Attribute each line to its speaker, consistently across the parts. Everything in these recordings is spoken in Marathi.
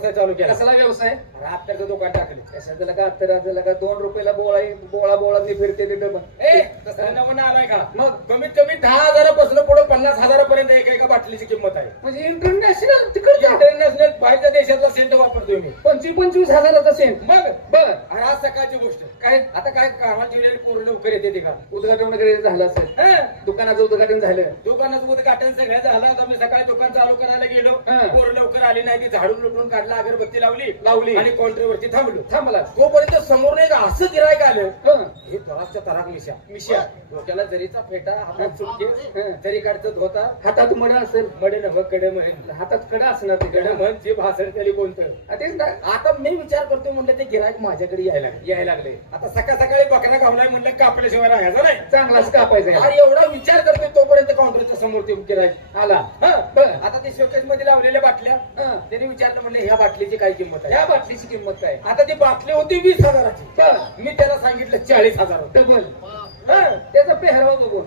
Speaker 1: व्यवसाय चालू केला.
Speaker 2: कसला व्यवसाय?
Speaker 1: रात्रीचं दुकान टाकले.
Speaker 2: कशाचं लगा तर लगा दोन रुपयाला बोळा बोळा बोळा मी फिरते ते डबा
Speaker 1: ए तसं नमुना आलाय का?
Speaker 2: मग?
Speaker 1: कमीत कमी दहा हजारापासून पुढे पन्नास हजारापर्यंत एका एका बाटलीची किंमत आहे.
Speaker 2: म्हणजे इंटरनॅशनल तिकडच्या
Speaker 1: इंटरनॅशनल बाहेरच्या देशातला सेंट वापरतोय मी.
Speaker 2: पंचवीस पंचवीस हजाराचा सेंट
Speaker 1: मग?
Speaker 2: बर.
Speaker 1: आज सकाळची गोष्ट.
Speaker 2: काय
Speaker 1: आता काय कामाला ठेवलेली पोरं लवकर येते ते का
Speaker 2: उद्घाटन वगैरे झालं असेल?
Speaker 1: हं?
Speaker 2: दुकानाचं उद्घाटन झालं?
Speaker 1: दुकानाचं उद्घाटन सगळं झालं. आता मी सकाळी दुकान चालू करायला गेलो.
Speaker 2: हं.
Speaker 1: पोरं लवकर आली नाही ती झाडून लुटून काढला अगरबत्ती लावली.
Speaker 2: लावली.
Speaker 1: आणि काउंटरवरती थांबलो.
Speaker 2: थांबला.
Speaker 1: तोपर्यंत समोर एक असं गिरायक आलं
Speaker 2: हं.
Speaker 1: हे तरासच्या तराक मिशा.
Speaker 2: मिशा.
Speaker 1: डोक्याला जरीचा फेटा हातात सुटके
Speaker 2: हं.
Speaker 1: जरी काढत होता
Speaker 2: हातात मड असेल.
Speaker 1: मडे नवकडे म्हण.
Speaker 2: हातात कडा असणार
Speaker 1: कडे.
Speaker 2: तिकडे
Speaker 1: म्हण जे भासर त्याला कोणतं?
Speaker 2: तेच ना.
Speaker 1: आता मी विचार करतोय म्हणलं ते गिरायक माझ्याकडे यायला
Speaker 2: यायला लागले.
Speaker 1: आता सकाळ सकाळी बकरा घावलाय म्हणलं कापल्याशिवाय राहायचं नाही.
Speaker 2: चांगलाच कापायचा
Speaker 1: आणि एवढा विचार करतोय तोपर्यंत काउंटरच्या समोर ते गिरायक
Speaker 2: आला.
Speaker 1: हं,
Speaker 2: बर.
Speaker 1: आता ते शोकेस मध्ये लावलेल्या बाटल्या
Speaker 2: हं.
Speaker 1: त्याने विचारलं म्हणलं ह्या बाटलीची काय किंमत आहे?
Speaker 2: या बाटलीची किंमत काय?
Speaker 1: आता ती बाटली होती वीस हजाराची.
Speaker 2: हं.
Speaker 1: मी त्याला सांगितलं चाळीस हजार होतं.
Speaker 2: डबल.
Speaker 1: हं.
Speaker 2: त्याचा पेहराव बघून.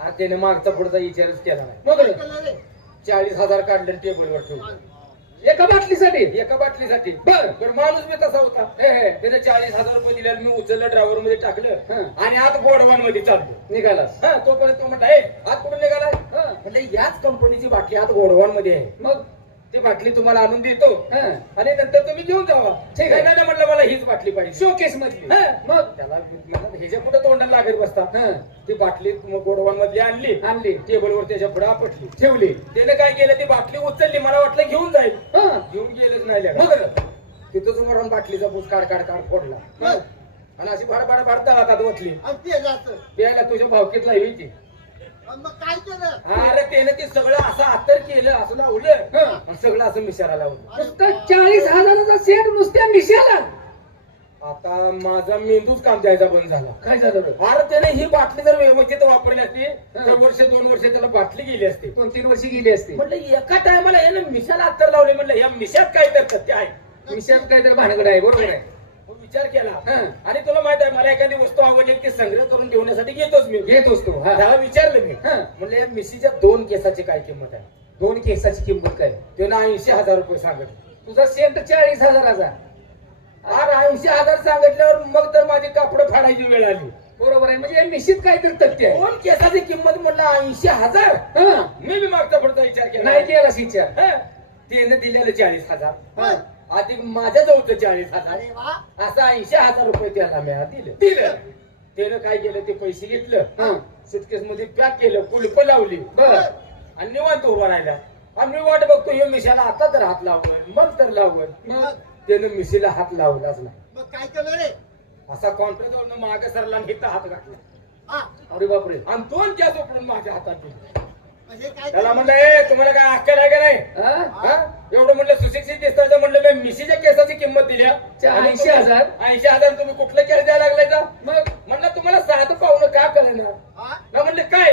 Speaker 1: आता त्याने मागचा पुढचा विचारच केला नाही.
Speaker 2: मग?
Speaker 1: चाळीस हजार काढले टेबलवर ठेवून
Speaker 2: एका बाटलीसाठी?
Speaker 1: एका बाटलीसाठी.
Speaker 2: बर.
Speaker 1: पण माणूस मी तसा होता. त्याने चाळीस हजार रुपये दिले मी उचललं ड्रायव्हरमध्ये टाकलं. आणि आत गोडवानमध्ये चाललो.
Speaker 2: निघालास.
Speaker 1: हा तोपर्यंत तो म्हणता आत कुठून निघालाय. म्हणजे याच कंपनीची बाटली आत गोडवानमध्ये आहे.
Speaker 2: मग?
Speaker 1: ती बाटली तुम्हाला आणून देतो.
Speaker 2: हं.
Speaker 1: आणि नंतर तुम्ही घेऊन जावा.
Speaker 2: ठीक आहे.
Speaker 1: नाही नाही म्हटलं मला हीच बाटली पाहिजे.
Speaker 2: शोकेस मधली.
Speaker 1: हं.
Speaker 2: मग?
Speaker 1: त्याला ह्याच्या पुढे तोंडाला लागत बसता
Speaker 2: हं.
Speaker 1: ती बाटली गोडवान मधली आणली.
Speaker 2: आणली.
Speaker 1: टेबलवर त्याच्या पुढे आपटली.
Speaker 2: ठेवली.
Speaker 1: त्याने काय केलं ती बाटली उचलली. मला वाटलं घेऊन जाईल. घेऊन गेलंच नाही. तिथंच वरून बाटलीचा बूस काढ काढ काढ फोडला. आणि अशी भाड भाड भाड हातात ओतली.
Speaker 3: आणि ते जातं.
Speaker 1: प्यायला तुझ्या भावकीतला हवी ती
Speaker 3: मग काय केलं?
Speaker 1: अरे त्याने ते सगळं असं आतर केलं असं लावलं.
Speaker 2: हं.
Speaker 1: आणि सगळं असं मिशाला लावलं
Speaker 2: नुसता चाळीस हजाराचा सेट नुसत्या मिशाला.
Speaker 1: आता माझा मेंदूच काम द्यायचा बंद झाला.
Speaker 2: काय झालं?
Speaker 1: अरे त्याने ही बाटली जर व्यवस्थित वापरली असती तर. वर्ष दोन वर्ष त्याला बाटली गेली असती.
Speaker 2: दोन तीन वर्षी गेली असती.
Speaker 1: म्हटलं एका टायमाला यानं मिशाला अत्तर लावले. म्हटलं या मिशात काय तर सत्य आहे.
Speaker 2: मिशात काय तर भानगड आहे बरोबर आहे.
Speaker 1: विचार केला.
Speaker 2: हं.
Speaker 1: आणि तुला माहीत आहे मला एखादी वस्तू आवडली ती संग्रह करून ठेवण्यासाठी घेतोच मी.
Speaker 2: घेत असतो हा.
Speaker 1: त्याला विचारलं मी. म्हणलं या मिशीच्या दोन केसाची काय किंमत आहे?
Speaker 2: दोन केसाची किंमत काय?
Speaker 1: त्यानं ऐंशी हजार रुपये सांगत
Speaker 2: तुझा सेंट चाळीस हजाराचा.
Speaker 1: अरे ऐंशी हजार सांगितल्यावर मग तर माझी कापड फाडायची वेळ आली.
Speaker 2: बरोबर आहे. म्हणजे निश्चित काय तर तथ्य आहे.
Speaker 1: दोन केसाची किंमत म्हणलं ऐंशी हजार. मी बी मागचा पुढचा विचार केला.
Speaker 2: नाही केला विचार.
Speaker 1: त्यानं दिलेलं चाळीस हजार. अधिक माझ्या जवळचं चाळीस हजार
Speaker 3: अरे वा.
Speaker 1: असं ऐंशी हजार रुपये त्याला मिळा दिले.
Speaker 2: दिलं.
Speaker 1: त्यानं काय केलं? ते पैसे घेतलं.
Speaker 2: हं.
Speaker 1: सुटकेस मध्ये पॅक केलं कुलप लावली.
Speaker 2: बर.
Speaker 1: आणि निवांत उभा राहिला. आणि मी वाट बघतो हे मिशाला आता तर हात लावल मग तर लावल.
Speaker 2: मग?
Speaker 1: त्यानं मिशीला हात लावलाच नाही.
Speaker 3: मग काय केलं रे?
Speaker 1: असा कॉन्ट्रेक्ट मागे सरला आणि हात घातला.
Speaker 3: हा.
Speaker 2: अरे बापरे.
Speaker 1: आणि दोन गॅस उपडून माझ्या हातात दिले त्याला? म्हणलं ए तुम्हाला काय अक्कल आहे का नाही
Speaker 2: हा?
Speaker 1: हा? एवढं म्हणलं सुशिक्षित दिसतायचं म्हणलं मी मिशीच्या केसाची किंमत दिल्या
Speaker 2: च्या ऐंशी हजार?
Speaker 1: ऐंशी हजार तुम्ही कुठलं केस द्यायला लागलाय का
Speaker 2: मग
Speaker 1: म्हणलं तुम्हाला साधं पाहुणं का करेना
Speaker 3: हा?
Speaker 1: ना म्हणलं काय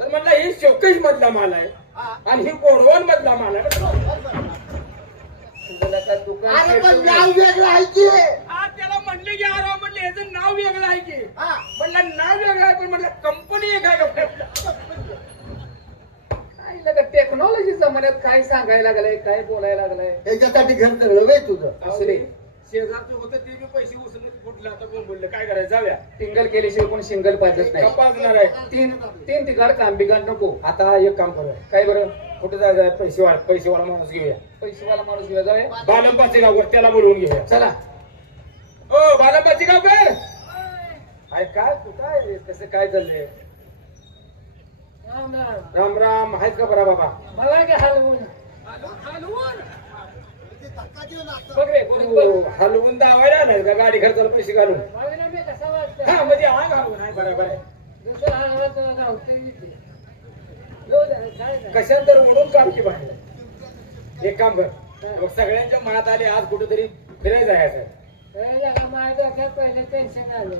Speaker 1: तर म्हणलं ही शोकेश मधला माल आहे
Speaker 3: हा.
Speaker 1: आणि ही गोडवान मधला माल आहे
Speaker 2: तुला का दुकान
Speaker 3: अरे पण
Speaker 2: पेटवलं?
Speaker 3: नाव वेगळं आहे की
Speaker 1: हा, त्याला म्हणले की अरे म्हणले याचं नाव वेगळं आहे की
Speaker 3: हा
Speaker 1: म्हणलं नाव वेगळं आहे पण म्हणलं कंपनी एक आहे का
Speaker 2: काय लगा टेक्नॉलॉजी जमान्यात काय सांगायला लागलाय काय बोलायला लागलाय?
Speaker 3: त्याच्यासाठी घर सगळं वे तुझं?
Speaker 2: असू दे.
Speaker 1: शेजारचं होतं ते बी पैसे उचलून फुटलं आता कोण बोललं काय करायचं जाऊया.
Speaker 2: सिंगल केल्याशिवाय कोण सिंगल पाजत नाही.
Speaker 1: कपासणार आहे.
Speaker 2: तीन तीन तिघाड काम बिघाड नको.
Speaker 1: आता एक काम करूया.
Speaker 2: काय बरं?
Speaker 1: कुठे जायचं आहे? पैसे वाढ पैसेवाला माणूस घेऊया.
Speaker 2: पैसेवाला माणूस घेऊया जाऊया.
Speaker 1: बालंबाचे गाव त्याला बोलवून घेऊया.
Speaker 2: चला.
Speaker 1: ओ बालंबाचे गाव काय तू काय कसं काय चाललंय? राम राम आहेत का बरा बाबा
Speaker 2: मला काय हलवून. बघ रे कोणी बघ.
Speaker 1: तू हलवून दावायला नाही का गाडी खर्चाला पैसे घालून
Speaker 2: मी कसा.
Speaker 1: हा म्हणजे अंग हलवून आहे बरोबर आहे
Speaker 2: जसं हलवायचं गावठी इथे. जाऊ दे, काय नाही.
Speaker 1: कशात तर उडून काढ की बाहेर एक काम कर मग सगळ्यांच्या मनात आले आज कुठेतरी फिरायला जायचं
Speaker 2: पहिलं टेन्शन आलं.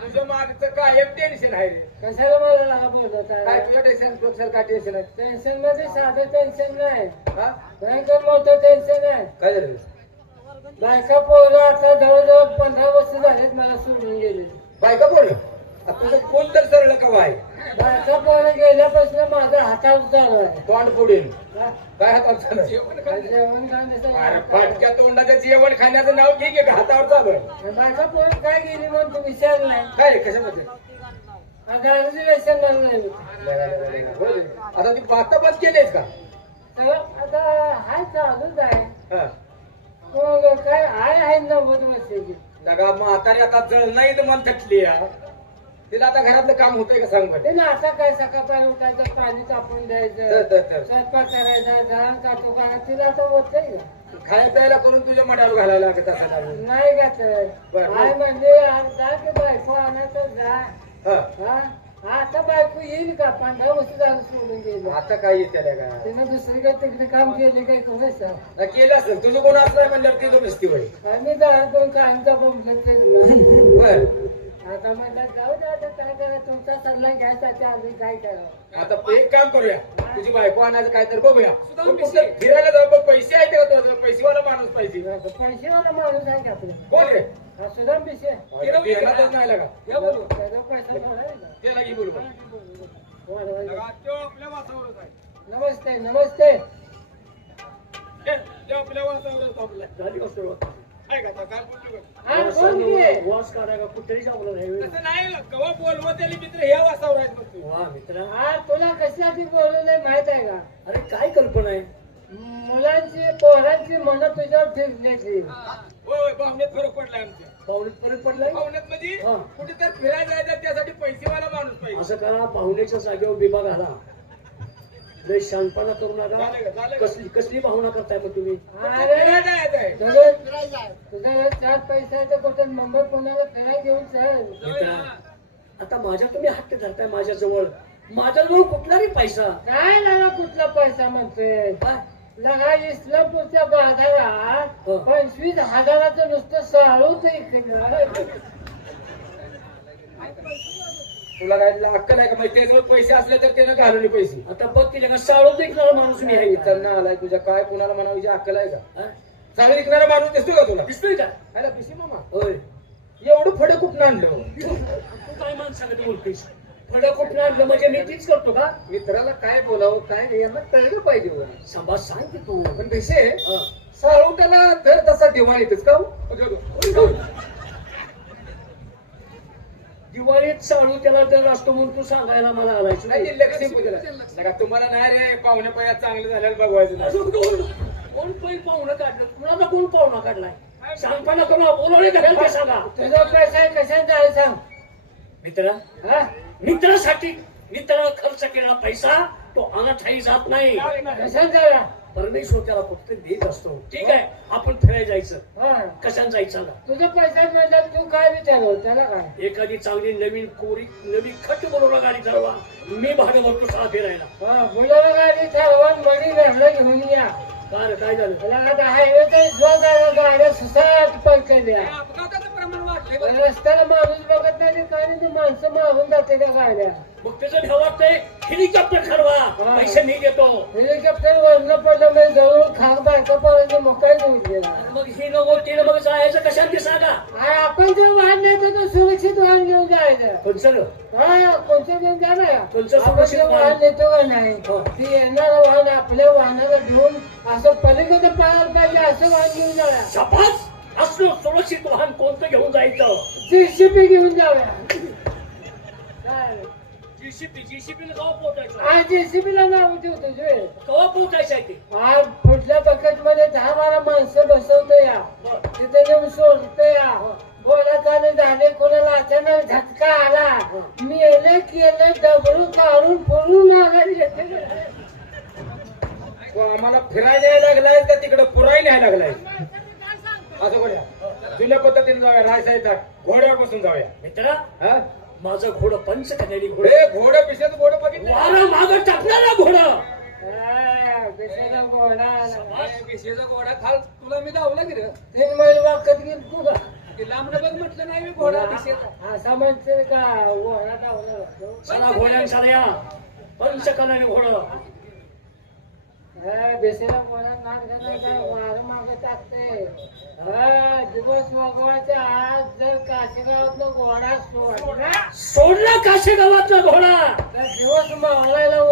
Speaker 1: तुझं मागचं कायम टेन्शन आहे रे.
Speaker 2: कशाला मला लागा बोलत
Speaker 1: काय तुझ्या टेन्शन तुझं काय टेन्शन आहे?
Speaker 2: टेन्शनमध्ये साधं टेन्शन नाही.
Speaker 1: हा?
Speaker 2: भयंकर मोठं टेन्शन आहे.
Speaker 1: काय झालं
Speaker 2: बायका पोरं आता जवळजवळ पंधरा वर्ष झालेत मला सोडून गेले
Speaker 1: बायका बोल तुझं कोण तर सरळ का बाय
Speaker 4: पोरं गेल्यापासून माझा हातावर चालू आहे
Speaker 1: तोंड पुढील
Speaker 4: हा?
Speaker 1: काय चालू आहे?
Speaker 2: जेवण
Speaker 1: फाटक्या तोंडाचं जेवण खाण्याचं नाव घे की का हातावर चालू आहे
Speaker 4: बायका पोरं काय गेली म्हणून तू विचारलं नाही
Speaker 1: काय कशाबद्दल
Speaker 4: दारूची व्यसन नाही
Speaker 1: होय. आता ती बाता बंद केलीस का
Speaker 4: सगळं आता हाय चालूच आहे
Speaker 1: हा.
Speaker 4: मग काय आहे आहे नव्वद वर्षाची
Speaker 1: लगा म्हातारी आता जळ नाही तर मन थकली या. तिला आता घरातलं काम होतंय का सांग बरं?
Speaker 4: ते ना आता काय सकाळपर्यंत उठायचं पाणी तापून
Speaker 1: तर-
Speaker 4: द्यायचं
Speaker 1: तर- तर.
Speaker 4: स्वयंपाक करायचा झाड काटू का तिला आता होतंय का
Speaker 1: खाया प्यायला करून तुझ्या मड्यावर घालायला लागत असं.
Speaker 4: नाही का तर
Speaker 1: बरं.
Speaker 4: म्हणजे आज जा की बायको आणा तर जा.
Speaker 1: हा.
Speaker 4: हा? आता बायको येईल का? पंधरा वर्ष झालं सोडून गेलं.
Speaker 1: आता काय येते का
Speaker 4: तिनं दुसरीकडे तिकडे काम केले काय सांग.
Speaker 1: नाही, केलं असेल. तुझं कोण असलं म्हणल्यावर तिथं बसती होईल
Speaker 4: आम्ही दोन कायमचा बघलं ते
Speaker 1: बर.
Speaker 4: आता म्हटलं जाऊ काय सल्ला घ्यायसाठी आम्ही काय करावं?
Speaker 1: आता एक काम करूया. तुझी बायको आणायचं काय तर बघूया.
Speaker 2: सुद्धा
Speaker 1: पण
Speaker 2: पिशवी.
Speaker 1: कुठं फिरायला जाऊ बघ, पैसे आहेत का तुझं पैसेवाला माणूस पाहिजे.
Speaker 4: पैसेवाला माणूस आहे का आपला?
Speaker 1: कोण रे
Speaker 4: हा सुद्धा पिशे
Speaker 1: नाही लागा.
Speaker 2: या बोलू.
Speaker 4: त्याचा पैसा थोडा आहे का?
Speaker 1: त्याला घे बोलू.
Speaker 4: वर, वर.
Speaker 1: लगा, तो आपल्या वासावरच आहे.
Speaker 4: नमस्ते नमस्ते.
Speaker 1: हे, आपल्या वासावरच थांबलाय.
Speaker 5: झाली का सुरुवात
Speaker 4: हा?
Speaker 5: वास काढा का कुठेही जावलं नाही
Speaker 1: तसं नाही कवा बोलवत त्याला मित्र ह्या वासावर आहेत म्हणतो.
Speaker 5: वा मित्रा.
Speaker 4: हा तुला कशासाठी बोलवलंय माहीत आहे का?
Speaker 5: अरे काय कल्पना आहे?
Speaker 4: मुलांची पोरांची मन तुझ्यावर फिरण्याची
Speaker 1: होय, होय, भावनेत फरक पडलाय आमच्या.
Speaker 5: पाहुण्यात फरक पडलाय?
Speaker 1: भावनेत म्हणजे
Speaker 5: हा.
Speaker 1: कुठे तर फिरायला जायचं त्यासाठी पैसेवाला माणूस पाहिजे.
Speaker 5: असं करा पाहुण्याच्या जागेवर विभाग आला लय शांतपणा करू नका? कसली कसली भावना करताय मग तुम्ही.
Speaker 4: तुझ्या चार पैशाचं कुठं मुंबई पुण्याला फिरायला घेऊन चल.
Speaker 5: आता माझ्या तुम्ही हट्ट धरताय माझ्या जवळ माझ्याजवळ कुठलाही पैसा?
Speaker 4: काय लागा कुठला पैसा म्हणतोय?
Speaker 5: काय?
Speaker 4: लगा इस्लामपूरच्या बाजारात
Speaker 5: हो.
Speaker 4: पंचवीस हजाराचं नुसतं साळूच इकडं.
Speaker 1: तुला काय अक्कल आहे का? माहिती त्याजवळ पैसे असले तर त्यानं घालवले पैसे.
Speaker 5: आता बघ की लगा साळो देखणारा माणूस मी आहे.
Speaker 1: त्यांना आलाय तुझ्या. काय कुणाला म्हणावीची अक्कल आहे का?
Speaker 5: हा?
Speaker 1: चांगली विकणारा माणूस दिसतो का तुला?
Speaker 5: दिसतोय का?
Speaker 1: अरे पिशी मामा.
Speaker 5: होय.
Speaker 1: एवढं फडं कुठं आणलं?
Speaker 5: तू काय माणूस सांगत बोलतोयस? फडं कुठलं आणलं? म्हणजे मी तीच करतो का?
Speaker 2: मित्राला काय बोलावं काय नाही यांना कळलं पाहिजे हो.
Speaker 5: संभाष सांग की तू.
Speaker 2: पण तसे
Speaker 5: हा.
Speaker 2: साळून त्याला दर तसा देवा येतेच का? हो?
Speaker 5: दिवाळीत साळू त्याला तर असतो म्हणून तू सांगायला मला आलायच
Speaker 1: नाही? लगा तुम्हाला नाही रे पाहुणे पया चांगलं झाल्याला बघवायचं नाही.
Speaker 5: अजून कोण? कोण पै पाहुणं काढलं. कुणाचा कोण पाहुणा काढलाय? सांगताना करून बोलवणे ते सांगा.
Speaker 4: तुझा पैसा आहे कशाचा आहे सांग.
Speaker 5: मित्रा
Speaker 4: हा?
Speaker 5: मित्रासाठी मित्राला खर्च केलेला पैसा तो अनाठाई जात नाही.
Speaker 4: कशाचा
Speaker 5: परमेश्वर त्याला फक्त देत असतो. ठीक आहे. आपण फिरायला जायचं.
Speaker 4: हा.
Speaker 5: कशाने जायचं
Speaker 4: तुझं पैसा म्हणलं तू काय विचारव त्याला काय?
Speaker 5: एखादी चांगली नवीन कोरी नवी खट बोलवला गाडी चालवा. मी भाडं भरतो सहा फिरायला
Speaker 4: हा बोलावं गाडी ठरवून मणी घरला घेऊन या.
Speaker 5: काय काय झालं?
Speaker 4: त्याला आता हायवेचा जो गाड्या गाड्या सुसाट
Speaker 2: वाढलंय बरं.
Speaker 4: रस्त्याला माणूस बघत नाही ते काय नाही ते माणसं मारून जाते त्या गाड्या.
Speaker 5: मग त्याचं वाटतंय हेलिकॉप्टर ठरवा. पैसे मी देतो.
Speaker 4: हेलिकॉप्टर वरनं पडलं म्हणजे जवळ खाक बायका पडायचं मग काय
Speaker 5: आणि मग हे नको ते मग जायचं कशाने ते सांगा.
Speaker 4: आपण जे वाहन नेतो ते सुरक्षित वाहन घेऊन जायचं.
Speaker 5: सर
Speaker 4: हा कोणतं घेऊन जा ना
Speaker 5: कोणचं
Speaker 4: आपण
Speaker 5: सुरक्षित वाहन?
Speaker 4: वाहन? नेतो का नाही
Speaker 5: हो.
Speaker 4: ते येणारं वाहन आपल्या वाहनाला घेऊन असं पलीकडे पळायला पाहिजे असं वाहन घेऊन
Speaker 5: शपास असलो सुरक्षित वाहन कोणतं घेऊन जायचं?
Speaker 4: जीसीबी घेऊन जाऊया.
Speaker 5: जीसीपी जीसीपीला कवा पोहोचायचं?
Speaker 4: आज जेसीबीला नाव ठेवतो
Speaker 5: पोहोचायचं आहे ते?
Speaker 4: बकेटमध्ये दहा बारा माणसं बसवतो या. तिथे नेऊन सोडतो या. बोला चाले झाले कोणाला अचानक झटका आला. मी येले केले डबरू काढून फोडून
Speaker 1: आम्हाला फिरायला यायला लागलाय का तिकडे पुरायला यायला लागलाय. असं करूया जुन्या पद्धतीने जाऊया रायसाहेब घोड्यावर बसून जाऊया.
Speaker 5: मित्रा
Speaker 1: हा?
Speaker 5: माझं घोडं पंच कन्यानी घोडं.
Speaker 1: हे घोडं पिशाचं घोडं बघितलं?
Speaker 5: वारं मागं टाकणारा घोडं.
Speaker 4: हा,
Speaker 2: खाल तुला मी धावला की रे?
Speaker 4: तीन मैल वाकत गेल तू का
Speaker 2: ते लांबनं बघ म्हटलं नाही मी घोडा दिसेचा
Speaker 4: असा म्हणते का घोडा धावला
Speaker 5: चला घोड्यांचा या पंच कन्यानी घोडं.
Speaker 4: हा, बेसेला मागं टाकते हा, दिवस आज जर काशीगावातला घोडा सोडला
Speaker 5: सोडला काशे गावातला घोडा.
Speaker 4: तर दिवस मावळायला